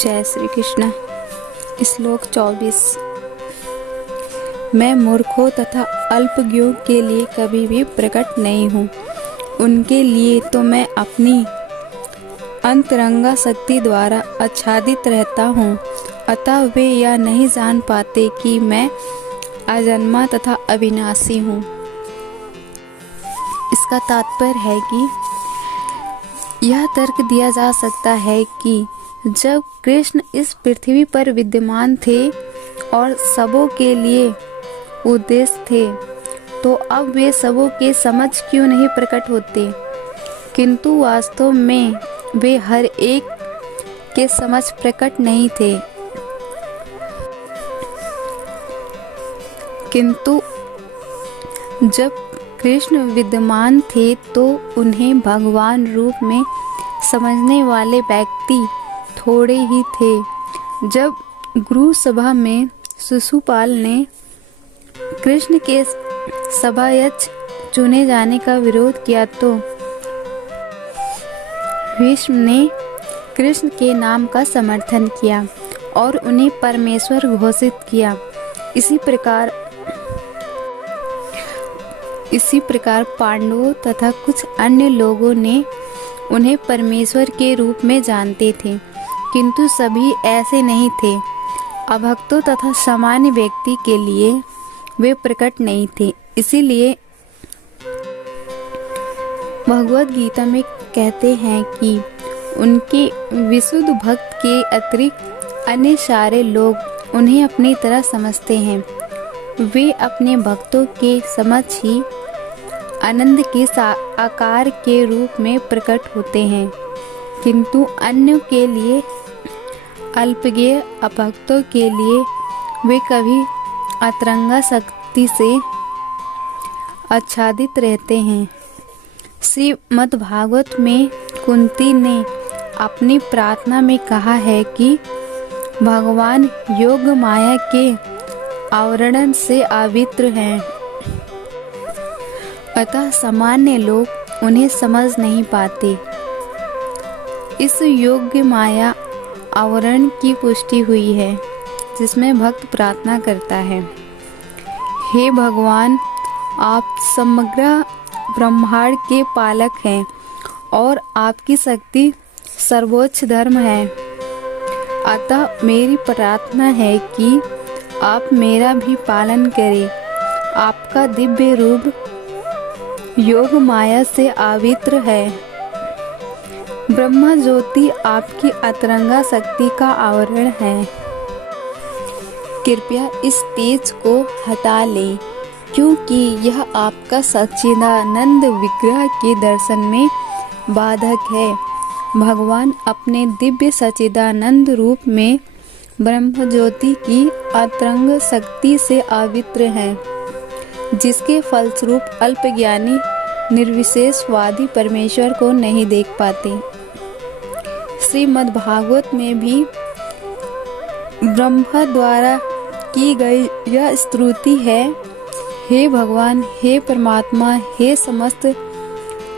जय श्री कृष्ण। श्लोक 24। मैं मूर्खों तथा अल्पज्ञों के लिए कभी भी प्रकट नहीं हूँ। उनके लिए तो मैं अपनी अंतरंगा शक्ति द्वारा आच्छादित रहता हूँ, अतः वे यह नहीं जान पाते कि मैं अजन्मा तथा अविनाशी हूँ। इसका तात्पर्य है कि यह तर्क दिया जा सकता है कि जब कृष्ण इस पृथ्वी पर विद्यमान थे और सबों के लिए उद्देश्य थे, तो अब वे सबों के समझ क्यों नहीं प्रकट होते, किंतु वास्तव में वे हर एक के समझ प्रकट नहीं थे। किंतु जब कृष्ण विद्यमान थे तो उन्हें भगवान रूप में समझने वाले व्यक्ति थोड़े ही थे। जब गुरु सभा में शिशुपाल ने कृष्ण के सभाध्यक्ष चुने जाने का विरोध किया तो भीष्म ने कृष्ण के नाम का समर्थन किया और उन्हें परमेश्वर घोषित किया। इसी प्रकार पांडवों तथा कुछ अन्य लोगों ने उन्हें परमेश्वर के रूप में जानते थे, किंतु सभी ऐसे नहीं थे। अभक्तों तथा सामान्य व्यक्ति के लिए वे प्रकट नहीं थे। इसीलिए भगवद गीता में कहते हैं कि उनके विशुद्ध भक्त के अतिरिक्त अन्य सारे लोग उन्हें अपनी तरह समझते हैं। वे अपने भक्तों के समझ ही आनंद के आकार के रूप में प्रकट होते हैं, किंतु अन्यों के लिए, अल्पज्ञ अभक्तों के लिए वे कभी अंतरंगा शक्ति से आच्छादित रहते हैं। श्रीमद्भागवत में कुंती ने अपनी प्रार्थना में कहा है कि भगवान योग माया के आवरण से अवित्र हैं, अतः सामान्य लोग उन्हें समझ नहीं पाते। इस योग्य माया आवरण की पुष्टि हुई है जिसमें भक्त प्रार्थना करता है, हे भगवान, आप समग्र ब्रह्मांड के पालक हैं और आपकी शक्ति सर्वोच्च धर्म है। अतः मेरी प्रार्थना है कि आप मेरा भी पालन करें। आपका दिव्य रूप योग माया से अवित्र है। ब्रह्मा ज्योति आपकी अंतरंगा शक्ति का आवरण है। कृपया इस तेज को हटा लें, क्योंकि यह आपका सच्चिदानंद विग्रह के दर्शन में बाधक है। भगवान अपने दिव्य सच्चिदानंद रूप में ब्रह्म ज्योति की अंतरंग शक्ति से अवित्र हैं, जिसके फलस्वरूप अल्पज्ञानी निर्विशेषवादी परमेश्वर को नहीं देख पाते। श्रीमद्भागवत में भी ब्रह्मा द्वारा की गई यह स्तुति है, हे भगवान, हे परमात्मा, हे समस्त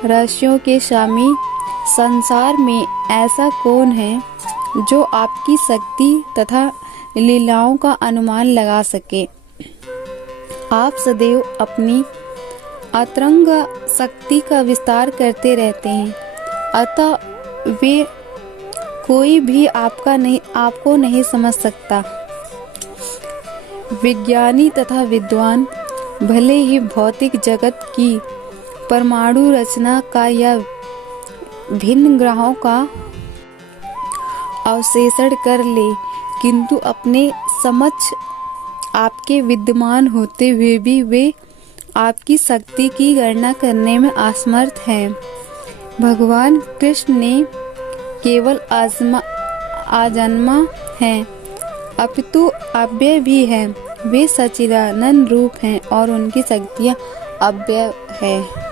रहस्यों के स्वामी, संसार में ऐसा कौन है जो आपकी शक्ति तथा लीलाओं का अनुमान लगा सके। आप सदैव अपनी अंतरंग शक्ति का विस्तार करते रहते हैं, अतः वे कोई भी आपको नहीं समझ सकता। विज्ञानी तथा विद्वान भले ही भौतिक जगत की परमाणु रचना का या भिन्न ग्रहों का अवशेषण कर ले, किंतु अपने समक्ष आपके विद्यमान होते हुए भी वे आपकी शक्ति की गणना करने में असमर्थ हैं। भगवान कृष्ण ने केवल अजन्मा हैं, अपितु अव्यय भी हैं। वे सच्चिदानंद रूप हैं और उनकी शक्तियाँ अव्यय है।